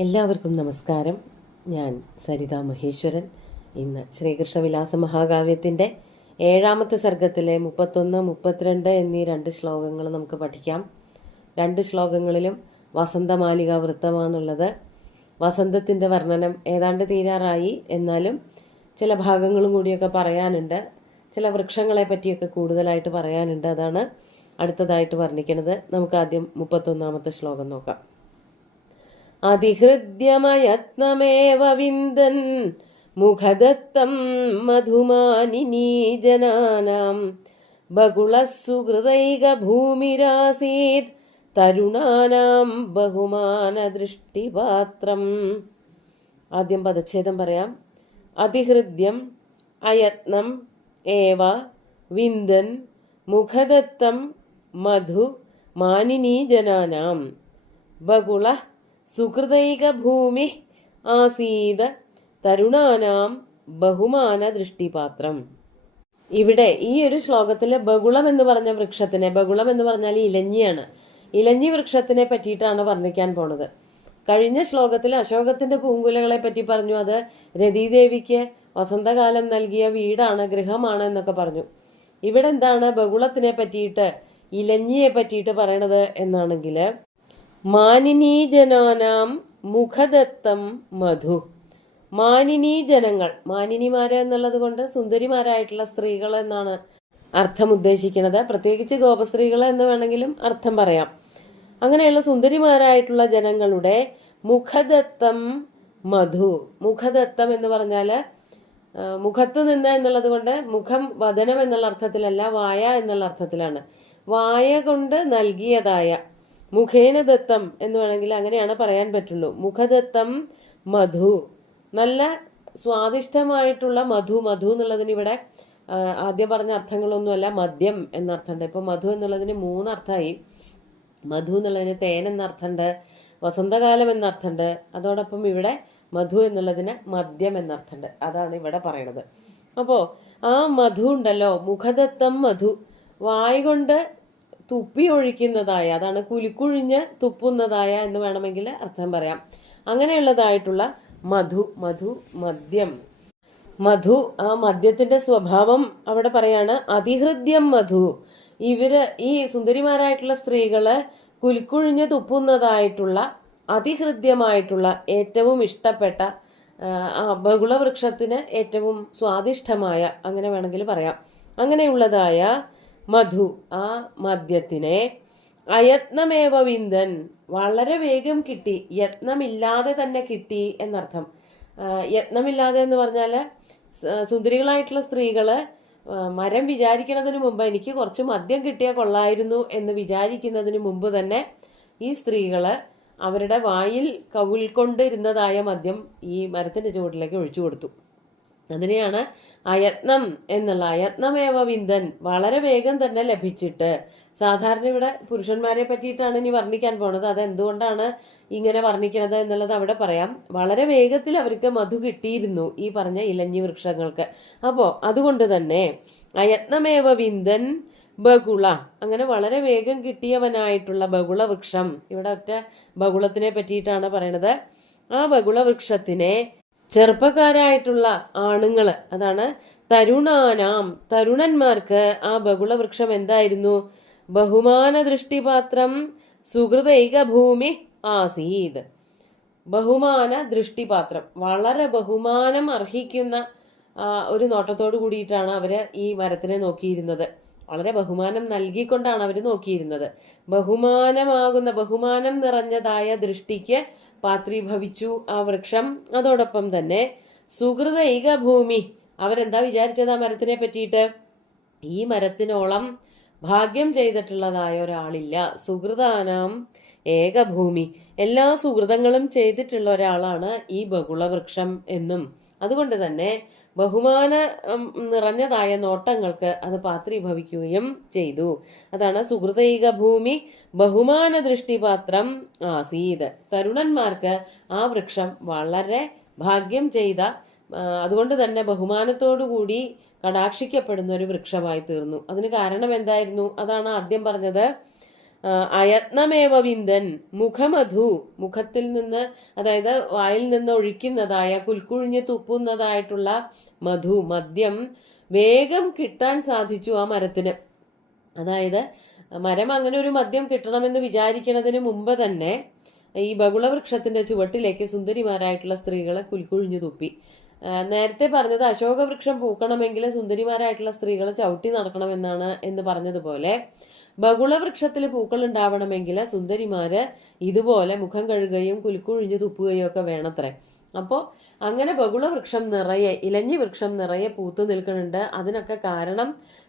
എല്ലാവർക്കും നമസ്കാരം. ഞാൻ സരിത മഹേശ്വരൻ. ഇന്ന് ശ്രീകൃഷ്ണവിലാസ മഹാകാവ്യത്തിൻ്റെ 7ാമത്തെ സർഗത്തിലെ 31, 32 എന്നീ 2 ശ്ലോകങ്ങൾ നമുക്ക് പഠിക്കാം. 2 ശ്ലോകങ്ങളിലും വസന്തമാലിക വൃത്തമാണുള്ളത്. വസന്തത്തിൻ്റെ വർണ്ണനം ഏതാണ്ട് തീരാറായി. എന്നാലും ചില ഭാഗങ്ങളും കൂടിയൊക്കെ പറയാനുണ്ട്. ചില വൃക്ഷങ്ങളെ പറ്റിയൊക്കെ കൂടുതലായിട്ട് പറയാനുണ്ട്. അതാണ് അടുത്തതായിട്ട് വർണ്ണിക്കുന്നത്. നമുക്ക് ആദ്യം 31ാമത്തെ ശ്ലോകം നോക്കാം. അതിഹൃദ്യമയത്നമേവ വിന്ദൻ മുഖദത്തം മധുമാനിനീ ജനാനാം ബഹുളസുഹൃദൈക ഭൂമിരാസീത് തരുണാനാം ബഹുമാനദൃഷ്ടിപാത്രം. ആദ്യം പദച്ഛേദം പറയാം. അതിഹൃദ്യം അയത്നം ഏവ വിന്ദൻ മുഖദത്തം മധു മാനിനീ ജനാനാം ബഹുള സുഹൃദൈക ഭൂമി ആസീത തരുണാനാം ബഹുമാന ദൃഷ്ടിപാത്രം. ഇവിടെ ഈ ഒരു ശ്ലോകത്തിൽ ബഹുളം എന്ന് പറഞ്ഞ വൃക്ഷത്തിനെ, ബഹുളം എന്ന് പറഞ്ഞാൽ ഇലഞ്ഞിയാണ്, ഇലഞ്ഞി വൃക്ഷത്തിനെ പറ്റിയിട്ടാണ് വർണ്ണിക്കാൻ പോണത്. കഴിഞ്ഞ ശ്ലോകത്തിൽ അശോകത്തിന്റെ പൂങ്കുലകളെ പറ്റി പറഞ്ഞു. അത് രതീദേവിക്ക് വസന്തകാലം നൽകിയ വീടാണ്, ഗൃഹമാണ് എന്നൊക്കെ പറഞ്ഞു. ഇവിടെ എന്താണ് ബഹുളത്തിനെ പറ്റിയിട്ട്, ഇലഞ്ഞിയെ പറ്റിയിട്ട് പറയണത് എന്നാണെങ്കിൽ, മാനിനീജനാനാം മുഖദത്തം മധു. മാനിനീ ജനങ്ങൾ, മാനിനിമാര് എന്നുള്ളത് കൊണ്ട് സുന്ദരിമാരായിട്ടുള്ള സ്ത്രീകൾ എന്നാണ് അർത്ഥം ഉദ്ദേശിക്കുന്നത്. പ്രത്യേകിച്ച് ഗോപസ്ത്രീകൾ എന്ന് വേണമെങ്കിലും അർത്ഥം പറയാം. അങ്ങനെയുള്ള സുന്ദരിമാരായിട്ടുള്ള ജനങ്ങളുടെ മുഖദത്തം മധു. മുഖദത്തം എന്ന് പറഞ്ഞാല് മുഖത്ത് നിന്ന് എന്നുള്ളത് കൊണ്ട് മുഖം വദനം എന്നുള്ള അർത്ഥത്തിലല്ല, വായ എന്നുള്ള അർത്ഥത്തിലാണ്. വായ കൊണ്ട് നൽകിയതായ, മുഖേന ദത്തം എന്ന് വേണമെങ്കിൽ അങ്ങനെയാണ് പറയാൻ പറ്റുള്ളൂ. മുഖദത്തം മധു, നല്ല സ്വാദിഷ്ടമായിട്ടുള്ള മധു. മധു എന്നുള്ളതിന് ഇവിടെ ആദ്യം പറഞ്ഞ അർത്ഥങ്ങളൊന്നുമല്ല, മദ്യം എന്നർത്ഥമുണ്ട്. ഇപ്പൊ മധു എന്നുള്ളതിന് 3 അർത്ഥമായി. മധു എന്നുള്ളതിന് തേൻ എന്നർത്ഥമുണ്ട്, വസന്തകാലം എന്നർത്ഥമുണ്ട്. അതോടൊപ്പം ഇവിടെ മധു എന്നുള്ളതിന് മദ്യം എന്നർത്ഥമുണ്ട്. അതാണ് ഇവിടെ പറയണത്. അപ്പോ ആ മധു ഉണ്ടല്ലോ, മുഖദത്തം മധു, വായ് കൊണ്ട് തുപ്പി ഒഴിക്കുന്നതായ, അതാണ് കുലുക്കുഴിഞ്ഞ് തുപ്പുന്നതായ എന്ന് വേണമെങ്കിൽ അർത്ഥം പറയാം. അങ്ങനെയുള്ളതായിട്ടുള്ള മധു. മധു മദ്യം. മധു, ആ മദ്യത്തിന്റെ സ്വഭാവം അവിടെ പറയാണ്. അതിഹൃദ്യം മധു. ഇവര്, ഈ സുന്ദരിമാരായിട്ടുള്ള സ്ത്രീകള് കുലുക്കുഴിഞ്ഞ് തുപ്പുന്നതായിട്ടുള്ള അതിഹൃദ്യമായിട്ടുള്ള, ഏറ്റവും ഇഷ്ടപ്പെട്ട, ബഹുളവൃക്ഷത്തിന് ഏറ്റവും സ്വാദിഷ്ടമായ, അങ്ങനെ വേണമെങ്കിൽ പറയാം, അങ്ങനെയുള്ളതായ മധു, ആ മദ്യത്തിനെ അയത്നമേവ വിന്ദൻ, വളരെ വേഗം കിട്ടി, യത്നമില്ലാതെ തന്നെ കിട്ടി എന്നർത്ഥം. യത്നമില്ലാതെ എന്ന് പറഞ്ഞാല് സുന്ദരികളായിട്ടുള്ള സ്ത്രീകള് മരം വിചാരിക്കുന്നതിന് മുമ്പ് എനിക്ക് കുറച്ച് മദ്യം കിട്ടിയാൽ കൊള്ളായിരുന്നു എന്ന് വിചാരിക്കുന്നതിന് മുമ്പ് തന്നെ ഈ സ്ത്രീകള് അവരുടെ വായിൽ ഉൾക്കൊണ്ടിരുന്നതായ മദ്യം ഈ മരത്തിന്റെ ചുവട്ടിലേക്ക് ഒഴിച്ചു കൊടുത്തു. അതിനെയാണ് അയത്നം എന്നുള്ള, അയത്നമേവ വിന്ദൻ, വളരെ വേഗം തന്നെ ലഭിച്ചിട്ട്. സാധാരണ ഇവിടെ പുരുഷന്മാരെ പറ്റിയിട്ടാണ് ഇനി വർണ്ണിക്കാൻ പോണത്. അതെന്തുകൊണ്ടാണ് ഇങ്ങനെ വർണ്ണിക്കണത് എന്നുള്ളത് അവിടെ പറയാം. വളരെ വേഗത്തിൽ അവർക്ക് മധു കിട്ടിയിരുന്നു ഈ പറഞ്ഞ ഇലഞ്ഞി വൃക്ഷങ്ങൾക്ക്. അപ്പോ അതുകൊണ്ട് തന്നെ അയത്നമേവ വിന്ദൻ ബഹുള, അങ്ങനെ വളരെ വേഗം കിട്ടിയവനായിട്ടുള്ള ബഹുള വൃക്ഷം. ഇവിടെ ഒറ്റ ബഹുളത്തിനെ പറ്റിയിട്ടാണ് പറയണത്. ആ ബഹുള വൃക്ഷത്തിനെ ചെറുപ്പക്കാരായിട്ടുള്ള ആണുങ്ങള്, അതാണ് തരുണാനാം, തരുണന്മാർക്ക് ആ ബഹുളവൃക്ഷം എന്തായിരുന്നു? ബഹുമാന ദൃഷ്ടിപാത്രം സുഹൃദൈക ഭൂമി ആസീത്. ബഹുമാന ദൃഷ്ടിപാത്രം, വളരെ ബഹുമാനം അർഹിക്കുന്ന ഒരു നോട്ടത്തോടു കൂടിയിട്ടാണ് അവര് ഈ മരത്തിനെ നോക്കിയിരുന്നത്. വളരെ ബഹുമാനം നൽകിക്കൊണ്ടാണ് അവര് നോക്കിയിരുന്നത്. ബഹുമാനമാകുന്ന, ബഹുമാനം നിറഞ്ഞതായ ദൃഷ്ടിക്ക് പാത്രീഭവിച്ചു ആ വൃക്ഷം. അതോടൊപ്പം തന്നെ സുഹൃദൈക ഭൂമി, അവരെന്താ വിചാരിച്ചത് ആ മരത്തിനെ പറ്റിയിട്ട്? ഈ മരത്തിനോളം ഭാഗ്യം ചെയ്തിട്ടുള്ളതായ ഒരാളില്ല. സുഹൃതാനാം ഏകഭൂമി, എല്ലാ സുഹൃതങ്ങളും ചെയ്തിട്ടുള്ള ഒരാളാണ് ഈ ബഹുളവൃക്ഷം എന്നും. അതുകൊണ്ട് തന്നെ ബഹുമാന നിറഞ്ഞതായ നോട്ടങ്ങൾക്ക് അത് പാത്രീഭവിക്കുകയും ചെയ്തു. അതാണ് സുഹൃദൈക ഭൂമി ബഹുമാന ദൃഷ്ടിപാത്രം ആസീത്. തരുണന്മാർക്ക് ആ വൃക്ഷം വളരെ ഭാഗ്യം ചെയ്ത, അതുകൊണ്ട് തന്നെ ബഹുമാനത്തോടുകൂടി കടാക്ഷിക്കപ്പെടുന്ന ഒരു വൃക്ഷമായി തീർന്നു. അതിന് കാരണം എന്തായിരുന്നു? അതാണ് ആദ്യം പറഞ്ഞത്. അയത്നമേവ വിന്ദൻ മുഖമധു, മുഖത്തിൽ നിന്ന് അതായത് വായിൽ നിന്ന് ഒഴിക്കുന്നതായ കുൽക്കുഴിഞ്ഞ് തുപ്പുന്നതായിട്ടുള്ള മധു മദ്യം വേഗം കിട്ടാൻ സാധിച്ചു ആ മരത്തിന്. അതായത് മരം അങ്ങനെ ഒരു മദ്യം കിട്ടണമെന്ന് വിചാരിക്കുന്നതിന് മുമ്പ് തന്നെ ഈ ബകുളവൃക്ഷത്തിന്റെ ചുവട്ടിലേക്ക് സുന്ദരിമാരായിട്ടുള്ള സ്ത്രീകളെ കുൽക്കുഴിഞ്ഞു തുപ്പി. നേരത്തെ പറഞ്ഞത് അശോകവൃക്ഷം പൂക്കണമെങ്കിൽ സുന്ദരിമാരായിട്ടുള്ള സ്ത്രീകൾ ചവിട്ടി നടക്കണമെന്നാണ് എന്ന് പറഞ്ഞതുപോലെ ബകുളവൃക്ഷത്തിൽ പൂക്കൾ ഉണ്ടാവണമെങ്കിൽ സുന്ദരിമാര് ഇതുപോലെ മുഖം കഴുകുകയും കുൽക്കുഴിഞ്ഞു തുപ്പുകയും ഒക്കെ വേണത്രേ. അപ്പോൾ അങ്ങനെ ബകുളവൃക്ഷം നിറയെ, ഇലഞ്ഞി വൃക്ഷം നിറയെ പൂത്തു നിൽക്കുന്നുണ്ട്. അതിനൊക്കെ കാരണം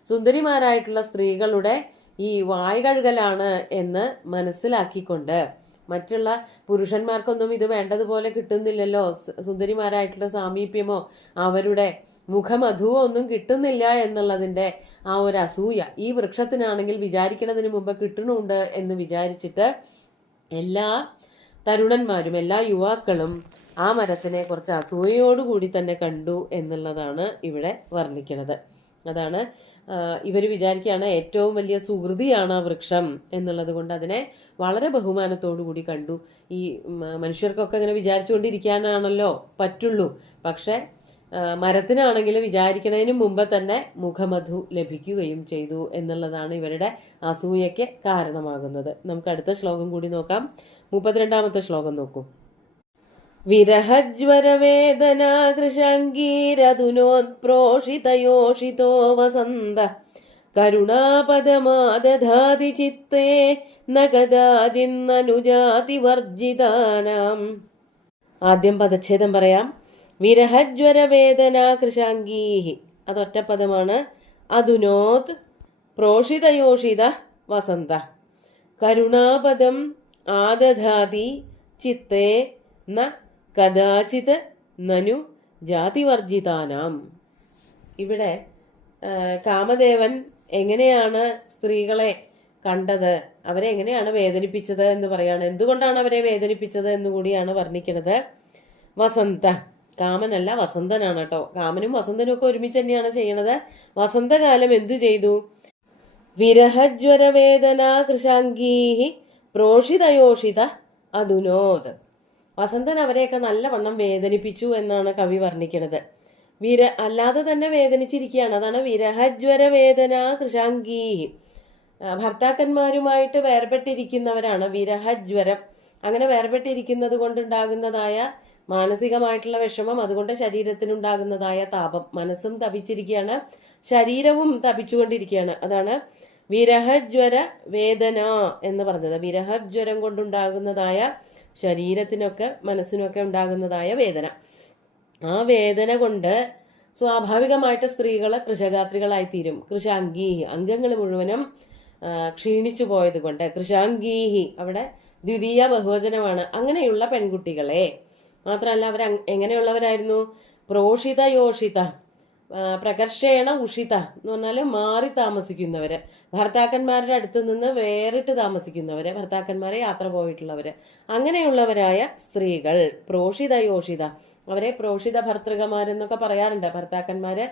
സുന്ദരിമാരായിട്ടുള്ള സ്ത്രീകളുടെ ഈ വായ് കഴുകലാണ് എന്ന് മനസ്സിലാക്കിക്കൊണ്ട്, മറ്റുള്ള പുരുഷന്മാർക്കൊന്നും ഇത് വേണ്ടതുപോലെ കിട്ടുന്നില്ലല്ലോ, സുന്ദരിമാരായിട്ടുള്ള സാമീപ്യമോ അവരുടെ മുഖമധുവോ ഒന്നും കിട്ടുന്നില്ല എന്നുള്ളതിന്റെ ആ ഒരു അസൂയ ഈ വൃക്ഷത്തിനാണെങ്കിൽ വിചാരിക്കുന്നതിന് മുമ്പ് കിട്ടണുണ്ട് എന്ന് വിചാരിച്ചിട്ട് എല്ലാ തരുണന്മാരും എല്ലാ യുവാക്കളും ആ മരത്തിനെ കുറച്ച് അസൂയയോടുകൂടി തന്നെ കണ്ടു എന്നുള്ളതാണ് ഇവിടെ വർണ്ണിക്കുന്നത്. അതാണ് ഇവർ വിചാരിക്കുകയാണ് ഏറ്റവും വലിയ സുഹൃതിയാണ് ആ വൃക്ഷം എന്നുള്ളത് കൊണ്ട് അതിനെ വളരെ ബഹുമാനത്തോടു കൂടി കണ്ടു. ഈ മനുഷ്യർക്കൊക്കെ അങ്ങനെ വിചാരിച്ചുകൊണ്ടിരിക്കാനാണല്ലോ പറ്റുള്ളൂ. പക്ഷെ മരത്തിനാണെങ്കിൽ വിചാരിക്കുന്നതിന് മുമ്പ് തന്നെ മുഖമധു ലഭിക്കുകയും ചെയ്തു എന്നുള്ളതാണ് ഇവരുടെ അസൂയയ്ക്ക് കാരണമാകുന്നത്. നമുക്ക് അടുത്ത ശ്ലോകം കൂടി നോക്കാം. 32ാമത്തെ ശ്ലോകം നോക്കൂ. വിരഹജ്വരവേദനാ കൃശങ്കീരതുനോത്പ്രോഷിതയോഷിതോ വസന്ത കരുണാപദമാദധാതി ചിത്തേ ന കദാചിന്നനുജാതി വർജിതാനാം. ആദ്യം പദച്ഛേദം പറയാം. വിരഹജ്വരവേദനാ കൃശാംഗീഹി, അതൊറ്റ പദമാണ്. അതുനോത് പ്രോഷിതയോഷിത വസന്ത കരുണാപദം ആദധാതി ചിത്തേ ന കദാചിത് നനു ജാതിവർജിതാനാം. ഇവിടെ കാമദേവൻ എങ്ങനെയാണ് സ്ത്രീകളെ കണ്ടത്, അവരെ എങ്ങനെയാണ് വേദനിപ്പിച്ചത് എന്ന് പറയാണ്. എന്തുകൊണ്ടാണ് അവരെ വേദനിപ്പിച്ചത് എന്നുകൂടിയാണ് വർണ്ണിക്കുന്നത്. വസന്ത, കാമനല്ല വസന്തനാണ് കേട്ടോ. കാമനും വസന്തനും ഒക്കെ ഒരുമിച്ച് തന്നെയാണ് ചെയ്യണത്. വസന്തകാലം എന്തു ചെയ്തു? വിരഹജ്വരവേദന കൃശാംഗീഹി പ്രോഷിതയോഷിത അതുനോത്. വസന്തൻ അവരെയൊക്കെ നല്ലവണ്ണം വേദനിപ്പിച്ചു എന്നാണ് കവി വർണ്ണിക്കുന്നത്. അല്ലാതെ തന്നെ വേദനിച്ചിരിക്കുകയാണ്. അതാണ് വിരഹജ്വര വേദന കൃശാംഗീഹി. ഭർത്താക്കന്മാരുമായിട്ട് വേർപെട്ടിരിക്കുന്നവരാണ് വിരഹജ്വരം. അങ്ങനെ വേർപെട്ടിരിക്കുന്നത് കൊണ്ടുണ്ടാകുന്നതായ മാനസികമായിട്ടുള്ള വിഷമം, അതുകൊണ്ട് ശരീരത്തിനുണ്ടാകുന്നതായ താപം, മനസ്സും തപിച്ചിരിക്കുകയാണ്, ശരീരവും തപിച്ചുകൊണ്ടിരിക്കുകയാണ്. അതാണ് വിരഹജ്വര വേദന എന്ന് പറഞ്ഞത്. വിരഹജ്വരം കൊണ്ടുണ്ടാകുന്നതായ ശരീരത്തിനൊക്കെ മനസ്സിനൊക്കെ ഉണ്ടാകുന്നതായ വേദന. ആ വേദന കൊണ്ട് സ്വാഭാവികമായിട്ട് സ്ത്രീകള് കൃശഗാത്രികളായിത്തീരും. കൃശാംഗീഹി, അംഗങ്ങൾ മുഴുവനും ക്ഷീണിച്ചു പോയത് കൊണ്ട്. കൃശാംഗീഹി അവിടെ ദ്വിതീയ ബഹുവചനമാണ്. അങ്ങനെയുള്ള പെൺകുട്ടികളെ മാത്രമല്ല, അവർ എങ്ങനെയുള്ളവരായിരുന്നു? പ്രോഷിത യോഷിത, പ്രകർഷേണ ഉഷിത എന്ന് പറഞ്ഞാൽ മാറി താമസിക്കുന്നവര്, ഭർത്താക്കന്മാരുടെ അടുത്ത് നിന്ന് വേറിട്ട് താമസിക്കുന്നവര്, ഭർത്താക്കന്മാരെ യാത്ര പോയിട്ടുള്ളവര്, അങ്ങനെയുള്ളവരായ സ്ത്രീകൾ. പ്രോഷിത യോഷിത, അവരെ പ്രോഷിത ഭർത്തൃകമാരെന്നൊക്കെ പറയാറുണ്ട്. ഭർത്താക്കന്മാര്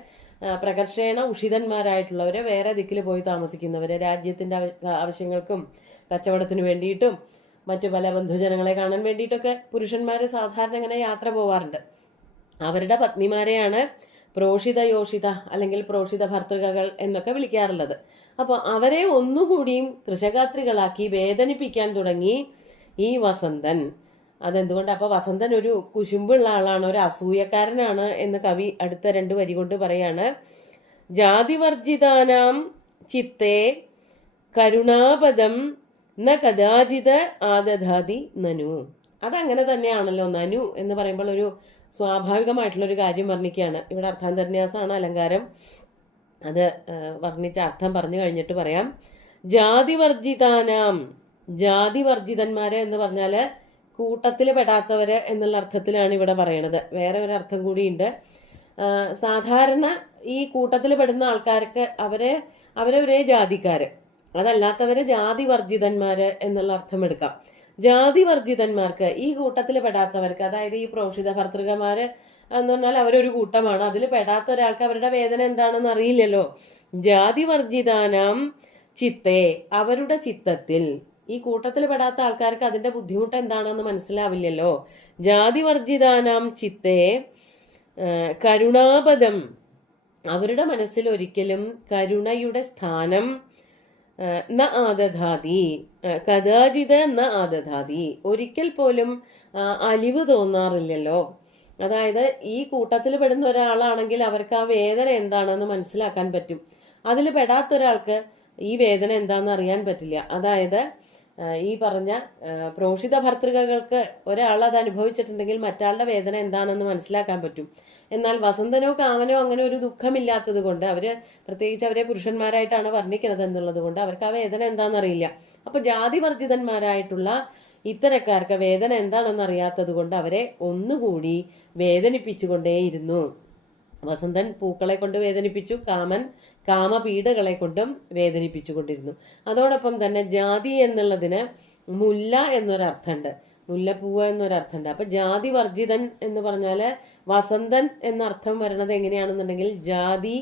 പ്രകർഷേണ ഉഷിതന്മാരായിട്ടുള്ളവര്, വേറെ ദിക്കിൽ പോയി താമസിക്കുന്നവര്, രാജ്യത്തിന്റെ ആവശ്യങ്ങൾക്കും കച്ചവടത്തിന് വേണ്ടിയിട്ടും മറ്റു പല ബന്ധുജനങ്ങളെ കാണാൻ വേണ്ടിയിട്ടൊക്കെ പുരുഷന്മാര് സാധാരണ ഇങ്ങനെ യാത്ര പോവാറുണ്ട്. അവരുടെ പത്നിമാരെയാണ് പ്രോഷിത യോഷിത അല്ലെങ്കിൽ പ്രോഷിത ഭർത്തൃകകൾ എന്നൊക്കെ വിളിക്കാറുള്ളത്. അപ്പോൾ അവരെ ഒന്നുകൂടിയും കൃശഗാത്രികളാക്കി വേദനിപ്പിക്കാൻ തുടങ്ങി ഈ വസന്തൻ. അതെന്തുകൊണ്ട്? അപ്പൊ വസന്തൻ ഒരു കുശുമ്പുള്ള ആളാണ്, ഒരു അസൂയക്കാരനാണ് എന്ന് കവി അടുത്ത 2 വരി കൊണ്ട് പറയാണ്. ജാതിവർജിതാനാം ചിത്തേ കരുണാപദം ന കദാചിത് ആദധാതി നനു. അതങ്ങനെ തന്നെയാണല്ലോ. നനു എന്ന് പറയുമ്പോൾ ഒരു സ്വാഭാവികമായിട്ടുള്ളൊരു കാര്യം വർണ്ണിക്കുകയാണ്. ഇവിടെ അർത്ഥാന്തരന്യാസമാണ് അലങ്കാരം. അത് വർണ്ണിച്ച അർത്ഥം പറഞ്ഞു കഴിഞ്ഞിട്ട് പറയാം. ജാതിവർജിതാനാം, ജാതിവർജിതന്മാര് എന്ന് പറഞ്ഞാല് കൂട്ടത്തിൽ പെടാത്തവര് എന്നുള്ള അർത്ഥത്തിലാണ് ഇവിടെ പറയണത്. വേറെ ഒരു അർത്ഥം കൂടിയുണ്ട്. സാധാരണ ഈ കൂട്ടത്തിൽ പെടുന്ന ആൾക്കാർക്ക് അവരെ ഒരേ ജാതിക്കാര്, അതല്ലാത്തവര് ജാതിവർജിതന്മാര് എന്നുള്ള അർത്ഥം എടുക്കാം. ജാതിവർജിതന്മാർക്ക്, ഈ കൂട്ടത്തിൽ പെടാത്തവർക്ക്, അതായത് ഈ പ്രോഷിത ഭർത്തൃകമാര് എന്ന് പറഞ്ഞാൽ അവരൊരു കൂട്ടമാണ്. അതിൽ പെടാത്ത ഒരാൾക്ക് അവരുടെ വേദന എന്താണെന്ന് അറിയില്ലല്ലോ. ജാതിവർജിതാനാം ചിത്തേ, അവരുടെ ചിത്തത്തിൽ, ഈ കൂട്ടത്തിൽ പെടാത്ത ആൾക്കാർക്ക് അതിന്റെ ബുദ്ധിമുട്ട് എന്താണെന്ന് മനസ്സിലാവില്ലല്ലോ. ജാതിവർജിതാനാം ചിത്തേ കരുണാപദം, അവരുടെ മനസ്സിൽ ഒരിക്കലും കരുണയുടെ സ്ഥാനം ന ആദധാതി, കഥാചിത് ന ആദധാതി, ഒരിക്കൽ പോലും അലിവ് തോന്നാറില്ലല്ലോ. അതായത് ഈ കൂട്ടത്തിൽ പെടുന്ന ഒരാളാണെങ്കിൽ അവർക്ക് ആ വേദന എന്താണെന്ന് മനസ്സിലാക്കാൻ പറ്റും. അതിൽ പെടാത്ത ഒരാൾക്ക് ഈ വേദന എന്താണെന്ന് അറിയാൻ പറ്റില്ല. അതായത് ഈ പറഞ്ഞ പ്രോഷിത ഭർതൃകൾക്ക് ഒരാൾ അത് അനുഭവിച്ചിട്ടുണ്ടെങ്കിൽ മറ്റാളുടെ വേദന എന്താണെന്ന് മനസ്സിലാക്കാൻ പറ്റും. എന്നാൽ വസന്തനോ കാമനോ അങ്ങനെ ഒരു ദുഃഖമില്ലാത്തത് കൊണ്ട്, അവര് പ്രത്യേകിച്ച് അവരെ പുരുഷന്മാരായിട്ടാണ് വർണ്ണിക്കുന്നത് എന്നുള്ളത് കൊണ്ട് അവർക്ക് ആ വേദന എന്താണെന്നറിയില്ല. അപ്പൊ ജാതിവർജിതന്മാരായിട്ടുള്ള ഇത്തരക്കാർക്ക് വേദന എന്താണെന്ന് അറിയാത്തത് കൊണ്ട് അവരെ ഒന്നുകൂടി വേദനിപ്പിച്ചുകൊണ്ടേയിരുന്നു. വസന്തൻ പൂക്കളെ കൊണ്ട് വേദനിപ്പിച്ചു, കാമൻ കാമപീഡകളെ കൊണ്ടും വേദനിപ്പിച്ചുകൊണ്ടിരുന്നു. അതോടൊപ്പം തന്നെ ജാതി എന്നുള്ളതിന് മുല്ല എന്നൊരർത്ഥമുണ്ട്, മുല്ലപ്പൂവ് എന്നൊരർത്ഥമുണ്ട്. അപ്പൊ ജാതി വർജിതൻ എന്ന് പറഞ്ഞാല് വസന്തൻ എന്നർത്ഥം വരണത് എങ്ങനെയാണെന്നുണ്ടെങ്കിൽ ജാതി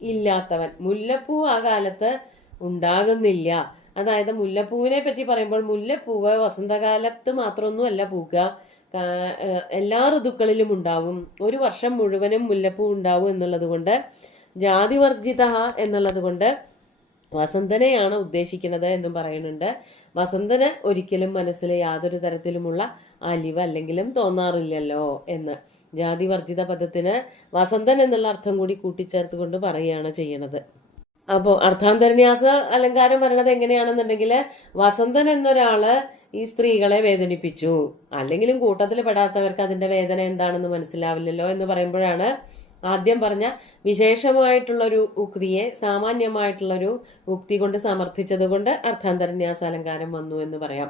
ഇല്ലാത്തവൻ. മുല്ലപ്പൂ ആ കാലത്ത് ഉണ്ടാകുന്നില്ല. അതായത് മുല്ലപ്പൂവിനെ പറ്റി പറയുമ്പോൾ മുല്ലപ്പൂവ് വസന്തകാലത്ത് മാത്രമൊന്നുമല്ല പൂക്കുക, എല്ലാ ഋതുക്കളിലും ഉണ്ടാവും, ഒരു വർഷം മുഴുവനും മുല്ലപ്പൂ ഉണ്ടാവും എന്നുള്ളത് കൊണ്ട് ജാതിവർജിത എന്നുള്ളത് കൊണ്ട് വസന്തനെയാണ് ഉദ്ദേശിക്കുന്നത് എന്നും പറയുന്നുണ്ട്. വസന്തന് ഒരിക്കലും മനസ്സിൽ യാതൊരു തരത്തിലുമുള്ള അലിവ് അല്ലെങ്കിലും തോന്നാറില്ലല്ലോ എന്ന്. ജാതിവർജിത പദത്തിന് വസന്തൻ എന്നുള്ള അർത്ഥം കൂടി കൂട്ടിച്ചേർത്തുകൊണ്ട് പറയുകയാണ് ചെയ്യണത്. അപ്പോൾ അർത്ഥാന്തരന്യാസ അലങ്കാരം പറയണത് എങ്ങനെയാണെന്നുണ്ടെങ്കിൽ വസന്തൻ എന്നൊരാള് ഈ സ്ത്രീകളെ വേദനിപ്പിച്ചു, അല്ലെങ്കിലും കൂട്ടത്തിൽ പെടാത്തവർക്ക് അതിന്റെ വേദന എന്താണെന്ന് മനസ്സിലാവില്ലല്ലോ എന്ന് പറയുമ്പോഴാണ് ആദ്യം പറഞ്ഞ വിശേഷമായിട്ടുള്ളൊരു ഉക്തിയെ സാമാന്യമായിട്ടുള്ളൊരു ഉക്തി കൊണ്ട് സമർത്ഥിച്ചത് കൊണ്ട് അർത്ഥാന്തരന്യാസ അലങ്കാരം വന്നു എന്ന് പറയാം.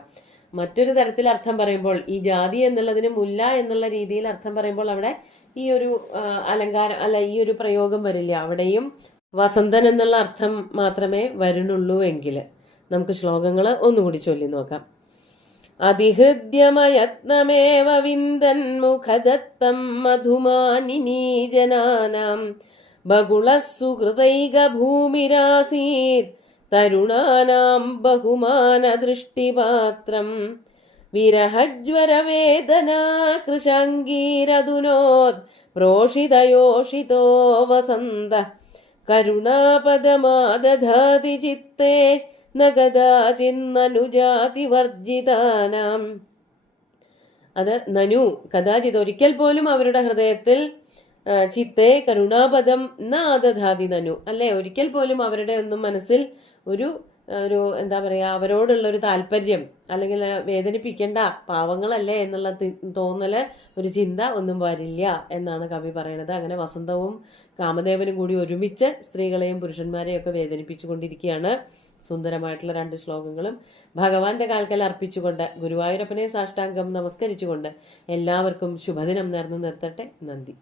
മറ്റൊരു തരത്തിൽ അർത്ഥം പറയുമ്പോൾ ഈ ജാതി എന്നുള്ളതിന് മുല്ല എന്നുള്ള രീതിയിൽ അർത്ഥം പറയുമ്പോൾ അവിടെ ഈ ഒരു അലങ്കാരം അല്ല, ഈ ഒരു പ്രയോഗം വരില്ല. അവിടെയും വസന്തൻ എന്നുള്ള അർത്ഥം മാത്രമേ വരുന്നുള്ളൂ എങ്കിൽ. നമുക്ക് ശ്ലോകങ്ങൾ ഒന്നുകൂടി ചൊല്ലി നോക്കാം. അതിഹൃദ്യമയത്നമേവ വിന്ദൻ മുഖദത്തം മധുമാനിനീ ജനാനാം ബഹുളസുഹൃതൈക ഭൂമിരാസീത് തരുണാനാം ബഹുമാന ദൃഷ്ടിപാത്രം വിരഹജ്വരവേദനാ കൃശാംഗീരതുനോദ് പ്രോഷിതയോഷിതോ വസന്ത കരുണാപദമാദധാതി ചിത്തേ നഗദാചിന്നനുജാതിവർജിതാനാം. അത് നനു കഥാചിത് ഒരിക്കൽ പോലും അവരുടെ ഹൃദയത്തിൽ ചിത്തേ കരുണാപദം നാദധാതി നനു, അല്ലെ, ഒരിക്കൽ പോലും അവരുടെ ഒന്നും മനസ്സിൽ ഒരു എന്താ പറയാ അവരോടുള്ള ഒരു താല്പര്യം അല്ലെങ്കിൽ വേദനിപ്പിക്കേണ്ട പാവങ്ങളല്ലേ എന്നുള്ള തോന്നല്, ഒരു ചിന്ത ഒന്നും വരില്ല എന്നാണ് കവി പറയണത്. അങ്ങനെ വസന്തവും കാമദേവനും കൂടി ഒരുമിച്ച് സ്ത്രീകളെയും പുരുഷന്മാരെയും ഒക്കെ വേദനിപ്പിച്ചുകൊണ്ടിരിക്കുകയാണ്. സുന്ദരമായിട്ടുള്ള 2 ശ്ലോകങ്ങളും ഭഗവാന്റെ കാൽക്കൽ അർപ്പിച്ചുകൊണ്ട് ഗുരുവായൂരപ്പനെ സാഷ്ടാംഗം നമസ്കരിച്ചുകൊണ്ട് എല്ലാവർക്കും ശുഭദിനം നേർന്നു നിർത്തട്ടെ. നന്ദി.